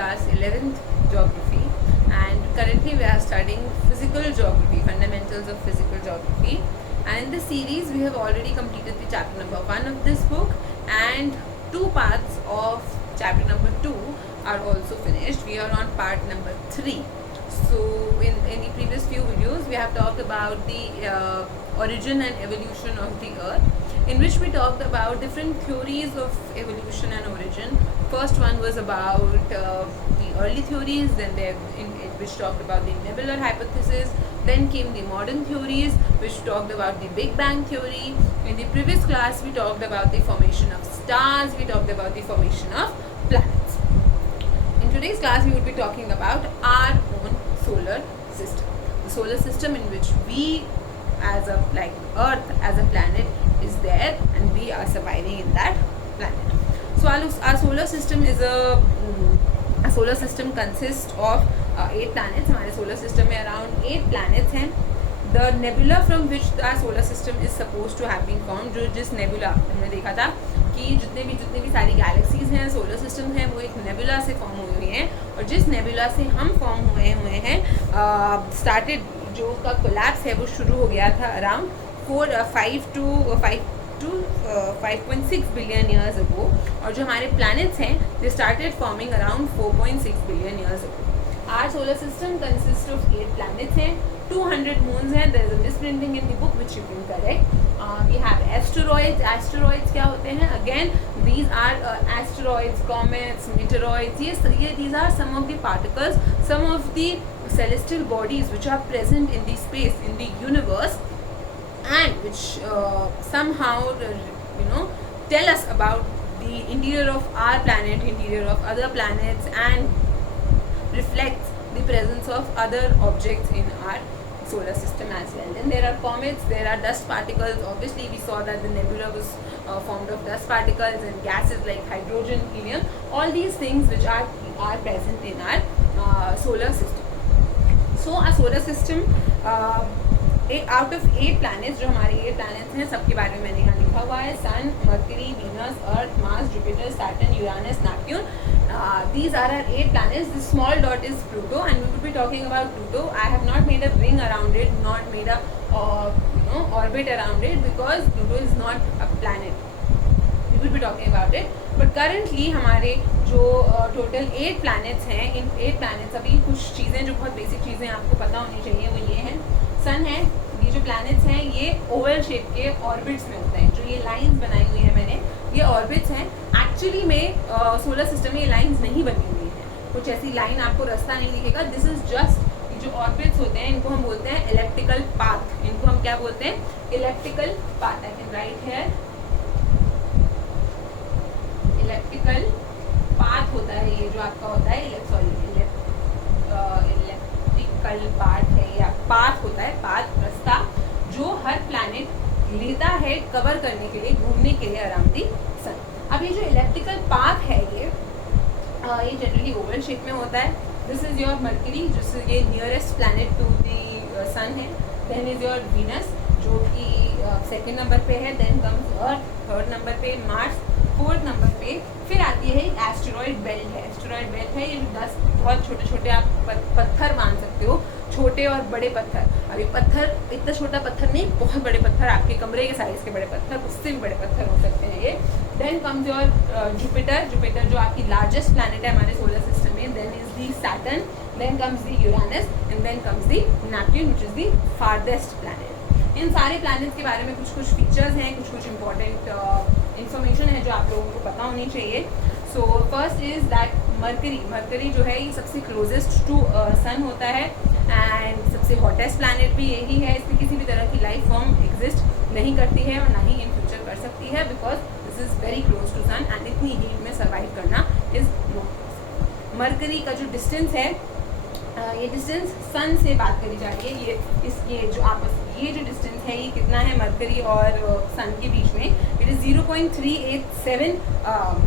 class 11th geography, and currently we are studying physical geography, fundamentals of physical geography. And in this series we have already completed the chapter number 1 of this book, and 2 parts of chapter number 2 are also finished. We are on part number 3. So in the previous few videos we have talked about the origin and evolution of the earth, in which we talked about different theories of evolution and origin. First one was about the early theories, then which talked about the nebular hypothesis. Then came the modern theories, which talked about the Big Bang theory. In the previous class we talked about the formation of stars, we talked about the formation of planets. In today's class we will be talking about our own solar system, the solar system in which we as a Earth as a planet is there, and we are surviving in that planet. So our solar system is a solar system consists of 8 planets. हमारे solar system में around 8 planets हैं. The nebula from which our solar system is supposed to have been formed, जो जिस nebula हमने देखा था कि जितने भी सारी galaxies हैं, solar system हैं, वो एक nebula से form हुई हुई हैं, और जिस nebula से हम form हुए हैं started जो उसका collapse है वो शुरू हो गया था around 5 to 5.6 billion years ago, और जो हमारे planets हैं they started forming around 4.6 billion years ago. Our solar system consists of 8 planets हैं, 200 moons हैं. There is a misprinting in the book which you can correct. We have asteroids. Asteroids क्या होते हैं? Again, these are asteroids, comets, meteoroids. These are some of the particles, some of the celestial bodies which are present in the space, in the universe, and which somehow tell us about the interior of our planet, interior of other planets, and reflects the presence of other objects in our solar system as well. Then there are comets, there are dust particles. Obviously we saw that the nebula was formed of dust particles and gases like hydrogen, helium, all these things which are present in our solar system. So our solar system out of 8 planets, जो हमारे 8 planets हैं, सबके बारे में मैंने यहाँ लिखा हुआ है. Sun, Mercury, Venus, Earth, Mars, Jupiter, Saturn, Uranus, Neptune. These are our 8 planets. The small dot is Pluto, and we will be talking about Pluto. I have not made a ring around it, not made a orbit around it, because Pluto is not a planet. We will be talking about it. But currently हमारे जो total 8 planets हैं, इन 8 planets अभी कुछ चीज़ें जो बहुत basic चीज़ें आपको पता होनी चाहिए वो ये हैं. सन है, ये जो planets हैं ये ओवल शेप के ऑर्बिट्स में होते हैं. जो ये लाइंस बनाई हुई है मैंने, ये ऑर्बिट्स हैं. एक्चुअली में सोलर सिस्टम में ये लाइंस नहीं बनी हुई है, कुछ ऐसी लाइन आपको रास्ता नहीं दिखेगा. दिस इज जस्ट जो ऑर्बिट्स होते हैं इनको हम बोलते हैं इलेप्टिकल पाथ. इनको हम क्या बोलते हैं? Elliptical path. I can write here elliptical path होता है ये जो आपका होता है इलेप्टिकल पाथ है या पाथ होता है, पाथ रास्ता जो हर प्लैनेट लेता है कवर करने के लिए, घूमने के लिए अराउंड दी सन. अब ये जो इलेप्टिकल पाथ है ये जनरली ओवल शेप में होता है. दिस इज योर मर्करी, जिससे ये nearest planet to the sun है. देन इज योर वीनस जो कि सेकेंड नंबर पे है. देन कम्स अर्थ थर्ड नंबर पे, मार्स फोर्थ नंबर पे. फिर आती है एस्टेरॉयड बेल्ट है. एस्टेरॉयड बेल्ट है ये 10 बहुत छोटे छोटे आप पत्थर मान सकते हो, छोटे और बड़े पत्थर. अभी पत्थर इतना छोटा पत्थर नहीं, बहुत बड़े पत्थर, आपके कमरे के साइज़ के बड़े पत्थर, उससे भी बड़े पत्थर हो सकते हैं ये. Then comes your Jupiter. Jupiter जो आपकी लार्जेस्ट प्लैनेट है हमारे सोलर सिस्टम में. Then is the Saturn. Then comes the Uranus, and then comes the Neptune which is the farthest planet. इन सारे प्लैनेट्स के बारे में कुछ फीचर्स हैं, कुछ इंपॉर्टेंट इंफॉर्मेशन है जो आप लोगों को पता होनी चाहिए. So first is that mercury जो है ये सबसे क्लोजेस्ट टू सन होता है, एंड सबसे हॉटेस्ट प्लैनेट भी यही है. इसमें किसी भी तरह की लाइफ फॉर्म एग्जिस्ट नहीं करती है और ना ही इन फ्यूचर कर सकती है, because this is very close to sun and इतनी हीट में सर्वाइव करना इज नॉट. मर्करी का जो डिस्टेंस है, ये डिस्टेंस सन से बात करी जा रही है. ये जो डिस्टेंस है ये कितना है मर्करी और सन के बीच में? It is 0.387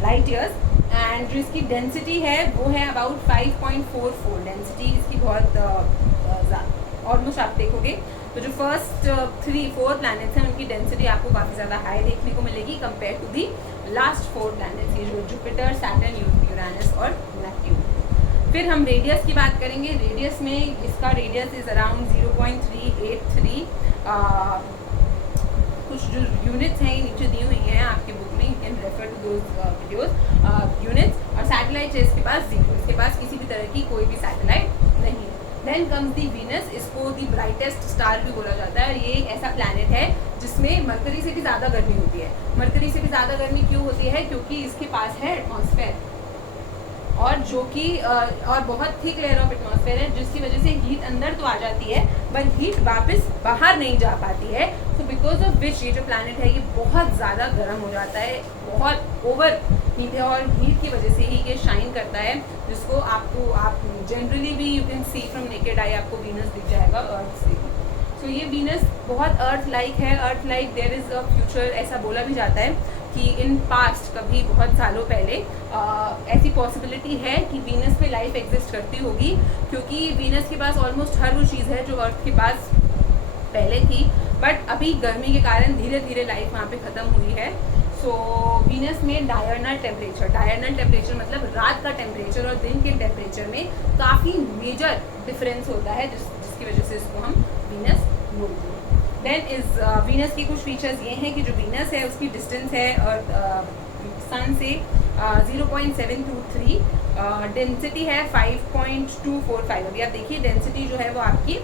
light years. And जो इसकी डेंसिटी है वो है अबाउट 5.44. डेंसिटी इसकी बहुत ऑलमोस्ट आप देखोगे तो जो फर्स्ट 3-4 प्लैनेट्स हैं उनकी डेंसिटी आपको काफ़ी ज़्यादा हाई देखने को मिलेगी compare to the last 4 planets, ये जो जुपिटर, सैटर्न, यूरानस और नेपट्यून. फिर हम रेडियस की बात करेंगे। रेडियस में इसका रेडियस इज अराउंड 0.383। कुछ जो यूनिट्स हैं ये नीचे दी हुई हैं आपकी बुक में, you can refer to those videos units. और सैटेलाइट है इसके पास 0, इसके पास किसी भी तरह की कोई भी सैटेलाइट नहीं है। देन कम्स दी वीनस, इसको दी ब्राइटेस्ट स्टार भी बोला जाता है, और ये एक ऐसा प्लैनेट है जिसमें मरकरी से भी ज़्यादा गर्मी होती है। मरकरी से भी ज़्यादा गर्मी क्यों होती है? क्योंकि इसके पास है एटमॉस्फेयर, और जो कि और बहुत थिक लेयर ऑफ एटमॉस्फेयर है, जिसकी वजह से हीट अंदर तो आ जाती है बट हीट वापस बाहर नहीं जा पाती है। सो बिकॉज ऑफ विच ये जो प्लैनेट है ये बहुत ज़्यादा गर्म हो जाता है, बहुत ओवर हीट है, और हीट की वजह से ही ये शाइन करता है, जिसको आप जनरली भी you can see from naked eye, आपको वीनस दिख जाएगा अर्थ से। तो ये वीनस बहुत अर्थ लाइक है। Earth like there is a future, ऐसा बोला भी जाता है कि इन पास्ट कभी बहुत सालों पहले ऐसी पॉसिबिलिटी है कि वीनस पे लाइफ एग्जिस्ट करती होगी, क्योंकि वीनस के पास ऑलमोस्ट हर वो चीज़ है जो अर्थ के पास पहले थी, बट अभी गर्मी के कारण धीरे धीरे लाइफ वहाँ पे ख़त्म हुई है। सो वीनस में डायरनल टेम्परेचर मतलब रात का टेम्परेचर और दिन के टेम्परेचर में काफ़ी मेजर डिफरेंस होता है, जिसकी वजह से इसको हम वीनस बोलते हैं। देन इज वीनस की कुछ फीचर्स ये हैं कि जो वीनस है उसकी डिस्टेंस है और सन से 0.723, डेंसिटी है 5.245। अभी आप देखिए डेंसिटी जो है वो आपकी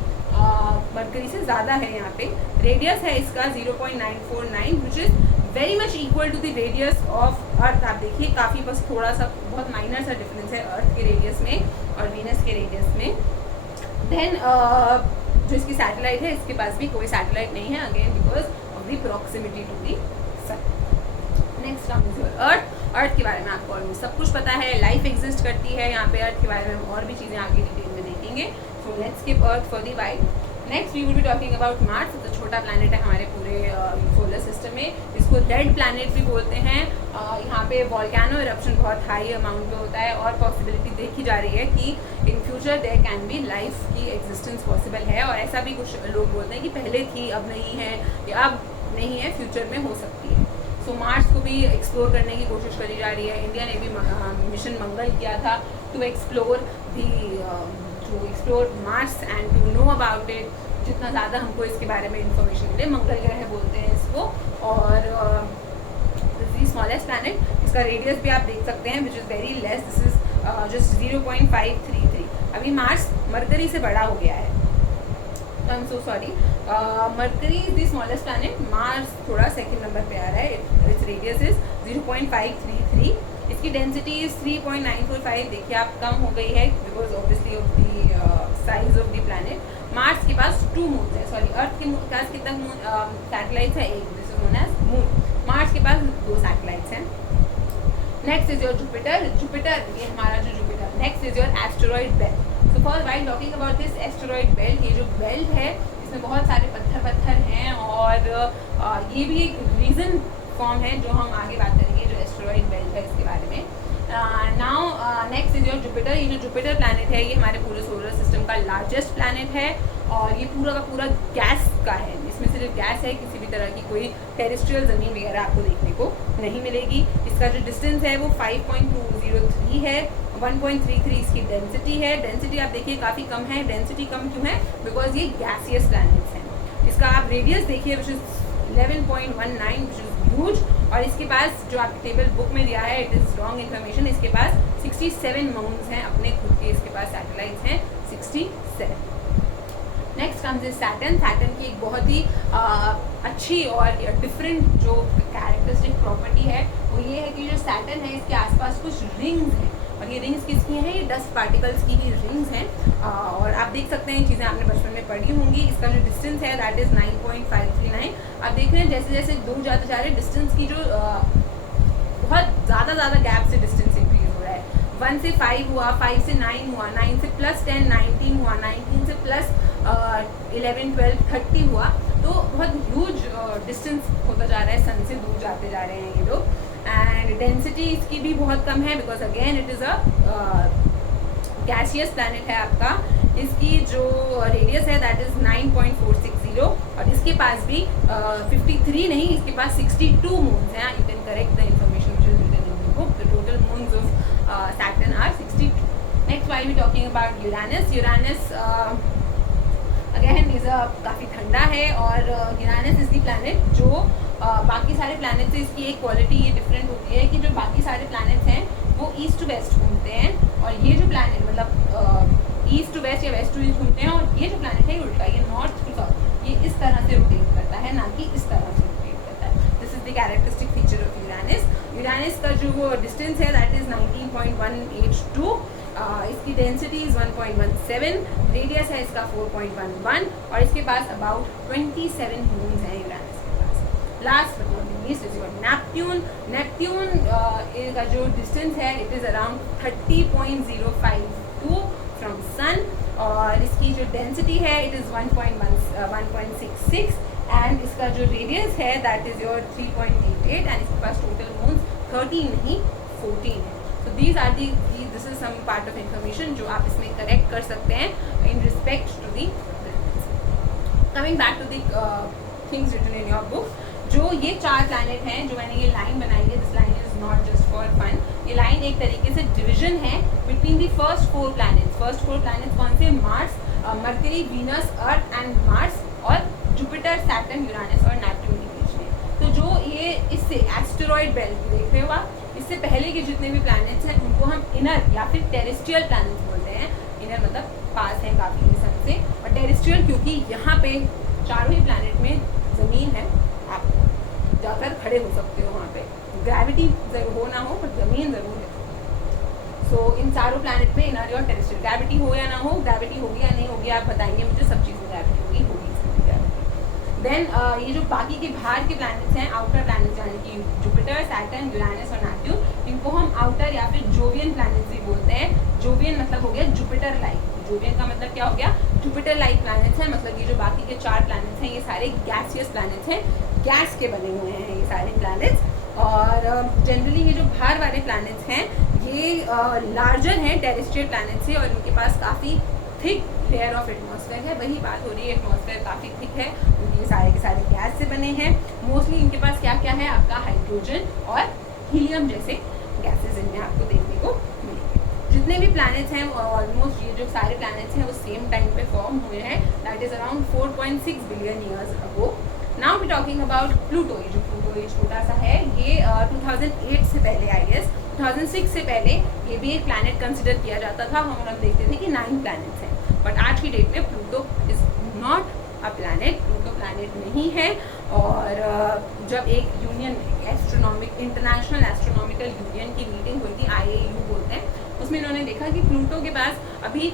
मरकरी से ज़्यादा है यहाँ पे। रेडियस है इसका 0.949 which is very much equal to the radius of earth. आप देखिए काफ़ी बस थोड़ा सा बहुत माइनर सा डिफरेंस है अर्थ के रेडियस में और वीनस के रेडियस में। देन जो इसकी सैटेलाइट है इसके पास भी कोई सैटेलाइट नहीं है, again because of the proximity to the sun. Next comes your Earth. Earth के बारे में आपको ऑलमोस्ट सब कुछ पता है, लाइफ एग्जिस्ट करती है यहाँ पे। अर्थ के बारे में हम और भी चीज़ें आगे डिटेल में देखेंगे। So let's keep earth for the wide. Next we will be talking about Mars. तो छोटा प्लैनेट है हमारे पूरे सोलर सिस्टम में, इसको रेड प्लैनेट भी बोलते हैं। यहाँ पे वॉल्केनो इरप्शन बहुत हाई अमाउंट में होता है, और पॉसिबिलिटी देखी जा रही है कि in future there can be life की एग्जिस्टेंस पॉसिबल है। और ऐसा भी कुछ लोग बोलते हैं कि पहले थी अब नहीं है, या अब नहीं है, फ्यूचर में हो सकती है। सो मार्स को भी एक्सप्लोर करने की कोशिश करी जा रही है। इंडिया ने भी मिशन मंगल किया था to explore Mars and to know about it. जितना ज़्यादा हमको इसके बारे में इंफॉर्मेशन मिले, मंगल ग्रह बोलते हैं इसको। और स्मॉलेस्ट प्लैनेट, इसका रेडियस भी आप देख सकते हैं विच is very less, this is just 0.533। अभी मार्स मरकरी से बड़ा हो गया है, तो I am so sorry. Mercury is the smallest planet, Mars थोड़ा सेकंड नंबर पे आ रहा है। इट्स रेडियस इज 0.533, इसकी डेंसिटी इज 3.945। देखिए आप कम हो गई है because obviously of the size of the planet. Mars के पास 2 मून है, सॉरी अर्थ के पास कितना सैटेलाइट्स है? एक, this is known as moon. Mars के पास 2 सैटेलाइट्स हैं। Next is your Jupiter. ये हमारा जो Jupiter. Next is your asteroid belt. So for while talking about this asteroid belt, ये जो बेल्ट है इसमें बहुत सारे पत्थर हैं, और ये भी एक रीजन फॉर्म है जो हम आगे बात करेंगे, जो एस्टेरॉइड बेल्ट है इसके बारे में। Now next is your Jupiter. ये जो जुपिटर प्लैनेट है ये हमारे पूरे सोलर सिस्टम का लार्जेस्ट प्लैनेट है, और ये पूरा का पूरा गैस का है। इसमें सिर्फ गैस है, किसी भी तरह की कोई टेरेस्ट्रियल ज़मीन वगैरह आपको देखने को नहीं मिलेगी। इसका जो डिस्टेंस है वो 5.203 है। 1.33 इसकी डेंसिटी है। डेंसिटी आप देखिए काफ़ी कम है। डेंसिटी कम क्यों है? बिकॉज ये गैसियस प्लैनेट्स हैं। इसका आप रेडियस देखिए which is 11.19 which is huge. और इसके पास जो आपकी टेबल बुक में दिया है, इट इज़ रॉन्ग इन्फॉर्मेशन, इसके पास 67 मून्स हैं अपने खुद के, इसके पास सैटेलाइट्स हैं 67। Next comes is Saturn. Saturn की एक बहुत ही अच्छी और डिफरेंट जो कैरेक्टरिस्टिक प्रॉपर्टी है वो ये है कि जो सैटर्न है इसके आसपास कुछ रिंग्स हैं, और ये रिंग्स किसकी हैं? ये डस्ट पार्टिकल्स की ही रिंग्स हैं। और आप देख सकते हैं ये चीज़ें आपने बचपन में पढ़ी होंगी। इसका जो डिस्टेंस है दैट इज़ 9.539। आप देख रहे हैं जैसे जैसे दूर जाते जा रहे डिस्टेंस की जो बहुत ज़्यादा गैप से डिस्टेंस इंक्रीज हो रहा है। 1 से 5 हुआ, 5 से 9 हुआ, 9 से +10, 19 हुआ, 19 से +11, 12, 30 हुआ। तो बहुत ह्यूज डिस्टेंस होता जा रहा है, सन से दूर जाते जा रहे हैं ये लोग। एंड डेंसिटी इसकी भी बहुत कम है because again it is a gaseous planet है आपका। इसकी जो रेडियस है दैट इज़ 9.460, और इसके पास भी 53 नहीं, इसके पास 62 मून्स हैं। You can correct the information which is written in the book. The total moons of Saturn are 62। Next why we talking about Uranus. Uranus again is काफ़ी ठंडा है और यूरानस इज द प्लैनेट जो बाकी सारे planet से इसकी एक क्वालिटी ये डिफरेंट होती है कि जो बाकी सारे प्लैनेट्स हैं वो ईस्ट टू वेस्ट घूमते हैं, और ये जो प्लैनेट मतलब ईस्ट टू वेस्ट या वेस्ट टू ईस्ट घूमते हैं, और ये जो प्लैनेट है उल्टा, ये नॉर्थ टू साउथ, ये इस तरह से रोटेट करता है, ना कि इस तरह से रोटेट करता है. This is the characteristic feature of Uranus. Uranus का जो वो डिस्टेंस है दैट इज 19.182. इसकी डेंसिटी इज 1.17, रेडियस है इसका 4.11, और इसके पास अबाउट 27 मून्स हैं यूरानस के पास. Last but not least is your Neptune. Neptune का जो डिस्टेंस है it is around 30.052 from sun, और इसकी जो डेंसिटी है इट इज़ 1.66, एंड इसका जो रेडियस है दैट इज़ योर 3.88, एंड इसके पास टोटल मून्स 13 नहीं 14 है. So these are this is some part of information जो आप इसमें करेक्ट कर सकते हैं in respect to the planets. Coming back to the things written in your book, जो ये 4 प्लैनेट हैं जो मैंने ये लाइन बनाई है, this line is not just for fun. ये लाइन एक तरीके से डिविजन है between the first 4 planets. First 4 planets कौन से? Mars, Mercury, Venus, earth and Mars, और जुपिटर, सैटर्न, यूरानस और नेपट्यून के बीच में. तो जो ये इससे एस्टेरॉइड बेल्ट देख रहे हो आप, इससे पहले के जितने भी प्लैनेट्स हैं उनको हम इनर या फिर टेरेस्ट्रियल प्लैनेट्स बोलते हैं. इनर मतलब पास हैं काफ़ी सन से, और टेरेस्ट्रियल क्योंकि यहाँ पे चारों ही प्लैनेट में ज़मीन है, आप जाकर खड़े हो सकते हो वहाँ पे, ग्रेविटी हो ना हो पर ज़मीन ज़रूर है. सो इन चारों प्लैनेट में इनर और टेरेस्ट्रियल, ग्रेविटी हो या ना हो, ग्रेविटी होगी या नहीं होगी आप बताएंगे मुझे, सब चीज़ में ग्रेविटी होगी ग्रेविटी. देन ये जो बाकी के बाहर के प्लैनेट्स हैं, आउटर प्लैनेट्स यानी कि जुपिटर, सैटर्न, यूरानस और नेपट्यून, इनको हम आउटर या फिर जोवियन प्लैनेट्स भी बोलते हैं. जोवियन मतलब हो गया जुपिटर लाइक. जोवियन का मतलब क्या हो गया? जुपिटर लाइक प्लैनेट्स हैं. मतलब ये जो बाकी के 4 प्लैनेट्स हैं ये सारे गैसियस प्लैनेट्स हैं, गैस के बने हुए हैं ये सारे प्लैनेट्स. और जनरली ये जो बाहर वाले प्लैनेट्स हैं ये लार्जर हैं टेरेस्ट्रियल प्लैनेट से, और इनके पास काफ़ी थिक लेयर ऑफ एटमॉस्फेयर है. वही बात हो रही है, एटमॉस्फेयर काफ़ी थिक है क्योंकि ये सारे के सारे गैस से बने हैं. मोस्टली इनके पास क्या क्या है? आपका हाइड्रोजन और हीलियम जैसे गैसेज इनमें आपको देखने को मिलेंगे. जितने भी प्लैनेट्स हैं ऑलमोस्ट ये जो सारे प्लैनेट्स हैं वो सेम टाइम पे फॉर्म हुए हैं, that is around 4.6 billion years ago. Now we talking about Pluto. ये जो प्लूटो ये छोटा सा है, ये 2008 से पहले आई गेस 2006 से पहले ये भी एक प्लैनेट कंसिडर किया जाता था. हम लोग देखते थे कि 9 प्लैनेट्स हैं, बट आज की डेट में Pluto is not a planet. Pluto planet नहीं है. और जब एक union astronomic international astronomical union की मीटिंग हुई थी, IAU बोलते हैं, उसमें इन्होंने देखा कि प्लूटो के पास अभी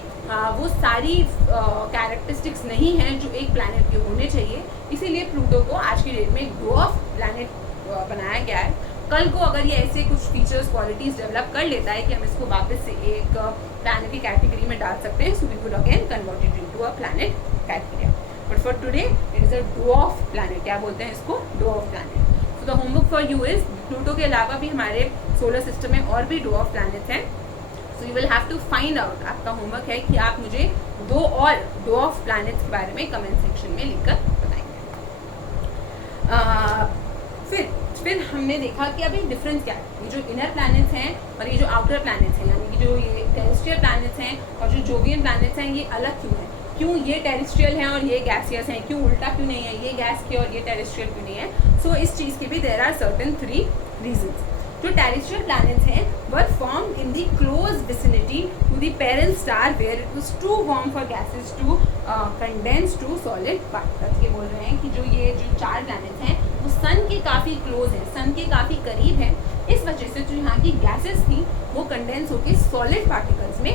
वो सारी कैरेक्टरिस्टिक्स नहीं हैं जो एक प्लैनेट के होने चाहिए. इसीलिए प्लूटो को आज की डेट में एक ड्वार्फ प्लैनेट बनाया गया है. कल को अगर ये ऐसे कुछ फीचर्स क्वालिटीज़ डेवलप कर लेता है कि हम इसको वापस से एक प्लैनेट की कैटेगरी में डाल सकते हैं, so we could again convert it into a planet category. But for today it is a dwarf planet. क्या बोलते हैं इसको? Dwarf planet. So the homework for you is, Pluto के अलावा भी हमारे सोलर सिस्टम में और भी ड्वार्फ प्लैनेट्स हैं. So you will have to find out. आपका होमवर्क है कि आप मुझे 2 और ड्वार्फ प्लैनेट्स के बारे में कमेंट सेक्शन में लिखकर बताएंगे. फिर हमने देखा कि अभी डिफरेंस क्या है. ये जो इनर प्लैनेट्स हैं और ये जो आउटर प्लैनेट्स हैं, यानी कि जो ये टेरेस्ट्रियल प्लैनेट्स हैं और जो जोवियन प्लैनेट्स हैं, ये अलग क्यों हैं? क्यों ये टेरेस्ट्रियल हैं और ये गैसियस हैं? क्यों उल्टा क्यों नहीं है? ये गैस के और ये टेरेस्ट्रियल क्यों नहीं है? सो इस चीज़ के भी देयर आर सर्टेन 3 रीजंस. जो टेरेस्ट्रियल प्लैनेट्स हैं were formed in the close vicinity to the parent star where it was too warm for gases to condense to solid particles. ये बोल रहे हैं कि जो ये जो 4 प्लैनेट्स हैं वो सन के काफ़ी क्लोज हैं, सन के काफ़ी करीब हैं. इस वजह से जो यहाँ की गैसेस थी वो कंडेंस होकर सॉलिड पार्टिकल्स में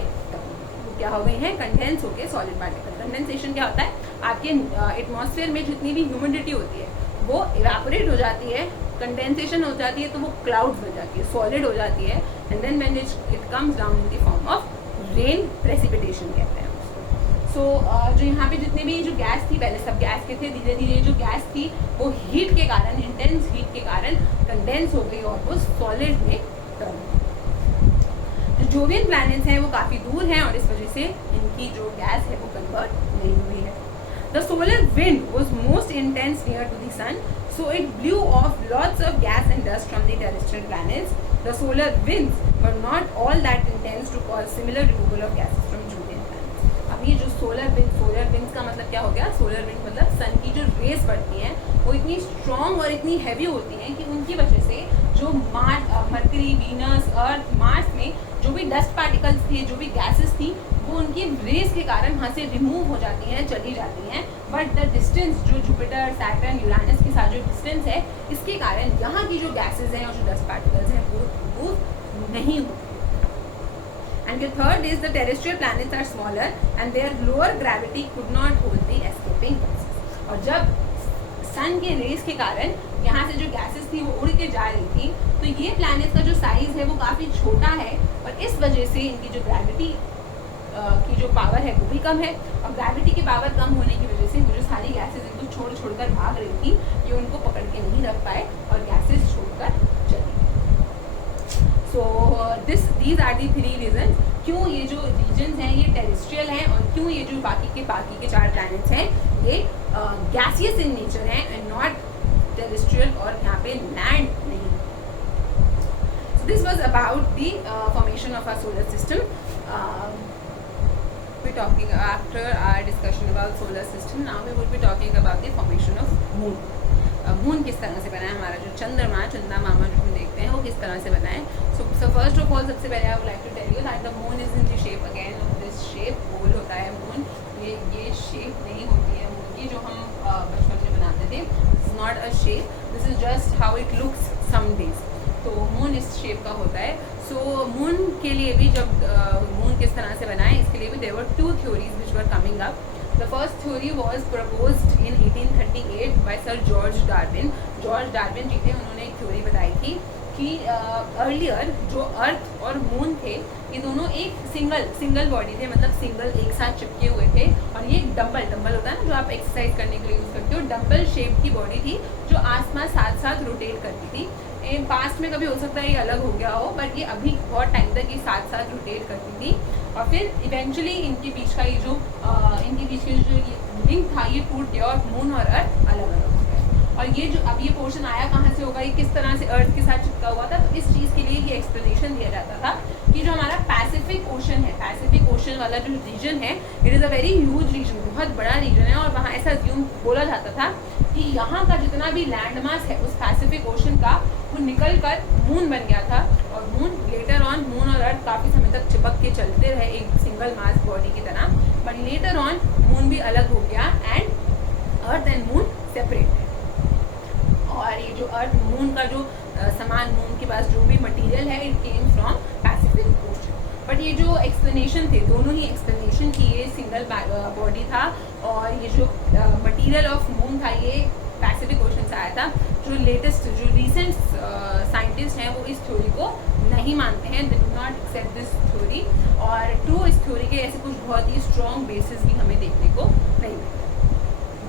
क्या हो गई हैं? कंडेंस होकर सॉलिड पार्टिकल. कंडेंसेशन क्या होता है? आपके एटमॉस्फेयर में जितनी भी ह्यूमिडिटी होती है वो इवेपोरेट हो जाती है, कंडेंसेशन हो जाती है तो वो क्लाउड्स बन जाती है, सॉलिड हो जाती है, and then when it comes down in the form of rain, precipitation कहते हैं उसको. सो जो यहाँ पे जितने भी जो गैस थी, पहले सब गैस के थे, धीरे धीरे जो गैस थी वो हीट के कारण, इंटेंस हीट के कारण कंडेंस हो गई और वो सॉलिड में टर्न हो गई. जो जोवियन प्लैनेट्स हैं वो काफ़ी दूर हैं और इस वजह से इनकी जो गैस है वो कन्वर्ट नहीं हुई है. The solar wind was most intense near to the sun, so it blew off lots of gas and dust from the terrestrial planets The solar winds were not all that intense to cause similar removal of gases from Julian planets. अब ये जो solar winds का मतलब क्या हो गया? solar wind मतलब सन की जो रेस बढ़ती हैं वो इतनी स्ट्रॉन्ग और इतनी हैवी होती हैं कि उनकी वजह से जो मरकरी, वीनस, अर्थ, मार्स में जो भी डस्ट पार्टिकल्स थे, जो भी गैसेस थी, वो उनकी रेस के कारण वहाँ से रिमूव हो जाती हैं, चली जाती हैं. बट द डिस्टेंस जो जुपिटर, सैटर्न, यूरेनस के साथ जो डिस्टेंस है, इसके कारण यहाँ की जो गैसेज हैं और जो डस्ट पार्टिकल्स हैं वो रिमूव नहीं होती. And the third is the terrestrial planets are smaller and their lower gravity could not hold the escaping gases. और जब सन के रेस के कारण यहाँ से जो गैसेस थी वो उड़ के जा रही थी, तो ये प्लैनेट का जो साइज है वो काफ़ी छोटा है और इस वजह से इनकी जो ग्रेविटी की जो पावर है वो भी कम है. और ग्रेविटी की पावर कम होने की वजह से वो जो सारी गैसेस इनको छोड़कर भाग रही थी, ये उनको पकड़ के नहीं रख पाए और गैसेस छोड़कर चली. So these are the 3 reason क्यों ये जो रीजन्स हैं ये टेरेस्ट्रियल हैं और क्यों ये जो बाकी के 4 प्लैनेट्स हैं ये गैसियस इन नेचर हैं एंड नॉट टेरेस्ट्रियल और यहाँ पे लैंड नहीं. So this was about the formation of our solar system. We're talking after our discussion about solar system. Now we will be talking about the formation of moon. Moon किस तरह से बना है, हमारा जो चंदा मामा जो हम देखते हैं वो किस तरह से बना है. सो फर्स्ट ऑफ ऑल सबसे पहले I would like to tell you that the moon is in the shape again of this shape. गोल होता है मून, ये शेप नहीं होती है मून की जो हम बचपन में बनाते थे. This is not a shape, this is just how it looks some days. तो मून इस शेप का होता है. सो मून के लिए भी जब मून किस तरह से बना है इसके लिए भी there were 2 theories which were coming up. The first theory was proposed in 1838 by Sir George Darwin. George Darwin ji थे, उन्होंने एक थ्योरी बताई थी कि अर्लियर जो अर्थ और मून थे ये दोनों एक सिंगल बॉडी थे, मतलब सिंगल एक साथ चिपके हुए थे. और ये डंबल होता है ना जो आप एक्सरसाइज करने के लिए यूज़ करते हो, डंबल शेप की बॉडी थी जो आसपास साथ रोटेट करती थी. पास्ट में कभी हो सकता है ये अलग हो गया हो, बट ये अभी बहुत टाइम तक ये साथ रोटेट करती थी. और फिर इवेंचुअली इनके बीच का ये जो लिंक था ये टूट गया और मून और अर्थ अलग हो गए. और ये जो अब ये पोर्शन आया कहाँ से होगा, ये किस तरह से अर्थ के साथ चिपका हुआ था. तो इस चीज़ के लिए ये एक्सप्लेनेशन दिया जाता था कि जो हमारा पैसिफिक ओशन है, पैसिफिक ओशन वाला जो रीजन है, it is a very huge region, बहुत बड़ा रीजन है. और वहाँ ऐसा बोला जाता था कि यहाँ का जितना भी लैंड मास है उस पैसिफिक ओशन का वो निकल कर मून बन गया था. और मून लेटर ऑन, मून और अर्थ काफ़ी समय तक चिपक के चलते रहे एक सिंगल मास बॉडी की तरह. बट लेटर ऑन मून भी अलग हो गया and earth and moon separate है. और ये जो अर्थ मून का जो सामान, मून के पास जो भी मटेरियल है, it came from Pacific ocean. But ये जो एक्सप्लेनेशन थे, दोनों ही एक्सप्लेनेशन की ये सिंगल बॉडी था और ये जो मटेरियल ऑफ मून था ये पैसिफिक ओशन से आया था. जो लेटेस्ट जो रिसेंट साइंटिस्ट हैं वो इस थ्योरी को नहीं मानते हैं, they do not accept this theory. और ट्रू इस थ्योरी के ऐसे कुछ बहुत ही स्ट्रॉन्ग बेसिस भी हमें देखने को नहीं मिलते.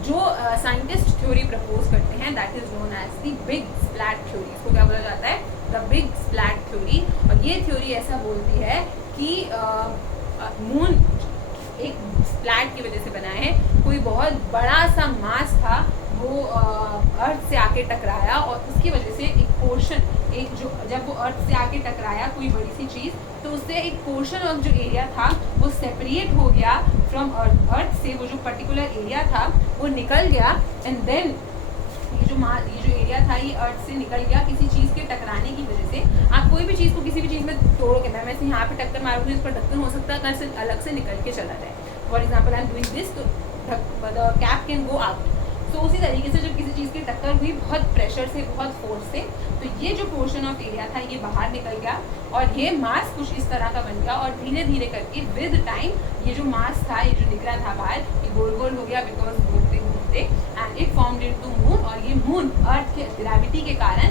जो साइंटिस्ट थ्योरी प्रपोज करते हैं that is known as the big splat theory. इसको क्या बोला जाता है, द बिग स्प्लैट थ्योरी. और ये थ्योरी ऐसा बोलती है कि मून एक स्प्लैट की वजह से बना है. कोई बहुत बड़ा सा मास था वो अर्थ से आके टकराया और उसकी वजह से एक पोर्शन, एक जो जब वो अर्थ से आके टकराया कोई बड़ी सी चीज़, तो उससे एक पोर्शन ऑफ जो एरिया था वो सेपरेट हो गया फ्रॉम अर्थ से. वो जो पर्टिकुलर एरिया था वो निकल गया एंड देन ये जो एरिया था ये अर्थ से निकल गया किसी चीज़ के टकराने की वजह से. आप कोई भी चीज़ को किसी भी चीज़ में तोड़ोगे, मैं वैसे यहाँ पे टक्कर मारूंगी, इस पर ढक्कन हो सकता है घर से अलग से निकल के चला जाए. For example I am doing this, तो the cap can go out. तो उसी तरीके से जब किसी चीज़ की टक्कर हुई बहुत प्रेशर से, बहुत फोर्स से, तो ये जो पोर्शन ऑफ एरिया था ये बाहर निकल गया और ये मास कुछ इस तरह का बन गया. और धीरे धीरे करके विद टाइम ये जो मास था, ये जो निकल रहा था बाहर, ये गोल हो गया बिकॉज घूमते and it formed into moon. और ये मून अर्थ के ग्रेविटी के कारण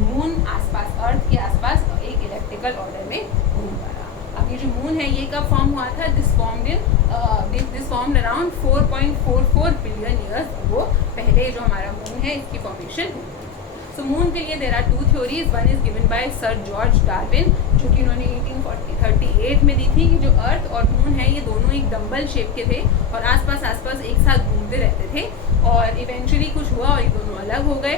मून आसपास, अर्थ के आसपास एक इलेक्ट्रिकल ऑर्डर में घूम रहा. अब ये जो मून है ये कब फॉर्म हुआ था, this formed around 4.44 billion years अगो. पहले जो हमारा मून है इसकी फॉर्मेशन हुई. सो मून के लिए there are 2 theories. One is given by sir George Darwin जो कि उन्होंने 1838 में दी थी कि जो अर्थ और मून है ये दोनों एक डंबल शेप के थे और आसपास एक साथ घूमते रहते थे. और इवेंचुअली कुछ हुआ और ये दोनों अलग हो गए.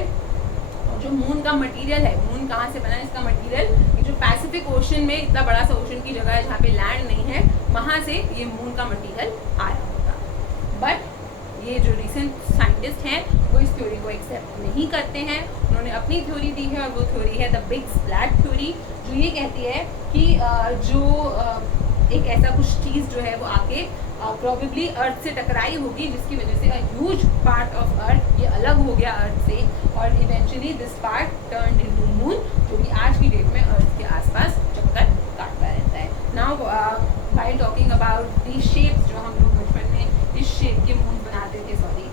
जो मून का मटेरियल है, मून कहाँ से बना है, इसका मटेरियल ये जो पैसिफिक ओशन में इतना बड़ा सा ओशन की जगह है जहाँ पे लैंड नहीं है, वहाँ से ये मून का मटेरियल आया होगा। बट ये जो रिसेंट साइंटिस्ट हैं वो इस थ्योरी को एक्सेप्ट नहीं करते हैं। उन्होंने अपनी थ्योरी दी है और वो थ्योरी है द बिग स्प्लैट थ्योरी, जो ये कहती है कि एक ऐसा कुछ चीज़ जो है वो आके प्रोबेबली अर्थ से टकराई होगी, जिसकी वजह से ह्यूज पार्ट ऑफ अर्थ ये अलग हो गया अर्थ से, और eventually this part turned into moon, जो कि आज की डेट में अर्थ के आसपास चक्कर काटता रहता है। Now bye talking about the shapes, जो हम लोग बचपन में इस शेप के मून बनाते थे, सॉरी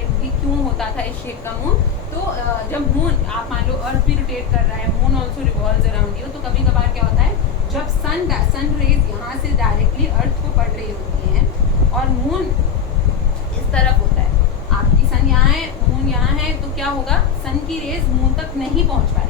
ये भी क्यों होता था इस शेप का मून, तो जब मून, आप मान लो अर्थ भी रोटेट कर रहा है, moon also revolves around you, तो कभी कभार क्या होता है जब सन रेज यहाँ से डायरेक्टली अर्थ को पड़ रही होती हैं और मून इस तरफ होता है, आपकी सन यहाँ है, मून यहाँ है, तो क्या होगा, सन की रेज मून तक नहीं पहुँच पा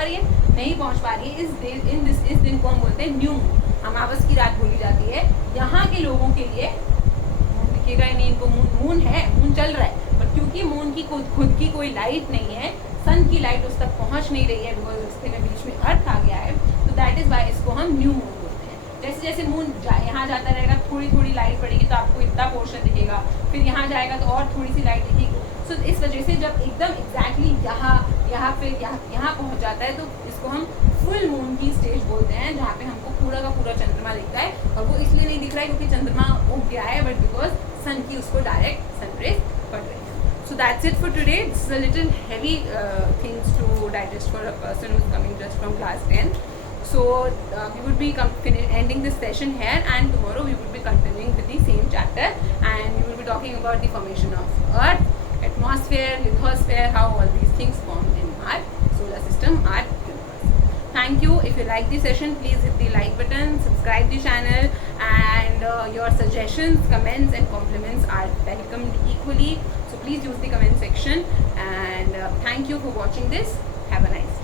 रही है, नहीं पहुँच पा रही है। इस दिन को हम बोलते हैं न्यू मून, अमावस की रात बोली जाती है। यहाँ के लोगों के लिए मून दिखेगा ही नहीं इनको, मून है, मून चल रहा है, पर क्योंकि मून की खुद की कोई लाइट नहीं है, सन की लाइट उस तक पहुँच नहीं रही है, बिकॉज उसके में बीच में अर्थ आ गया है, तो दैट इज वाई इसको हम न्यू मून बोलते हैं। जैसे जैसे मून यहाँ जाता रहेगा, थोड़ी थोड़ी लाइट पड़ेगी तो आपको इतना पोर्शन दिखेगा, फिर यहाँ जाएगा तो और थोड़ी सी लाइट दिखेगी। सो इस वजह से जब एकदम एग्जैक्टली यहाँ पहुँच जाता है तो इसको हम फुल मून की स्टेज बोलते हैं, जहाँ पे हमको पूरा का पूरा चंद्रमा दिखता है, और वो इसलिए नहीं दिख रहा है क्योंकि चंद्रमा उग गया है, बट बिकॉज सन की उसको डायरेक्ट सनरेज पड़ रही है। So that's it for today. This is a little heavy things to digest for a person who's coming just from class 10. So we would be ending this session here, and tomorrow we would be continuing with the same chapter, and we will be talking about the formation of Earth, atmosphere, lithosphere, how all these things form in our solar system, our universe. Thank you. If you like the session, please hit the like button, subscribe the channel, and your suggestions, comments and compliments are welcomed equally. So please use the comment section, and thank you for watching this. Have a nice day.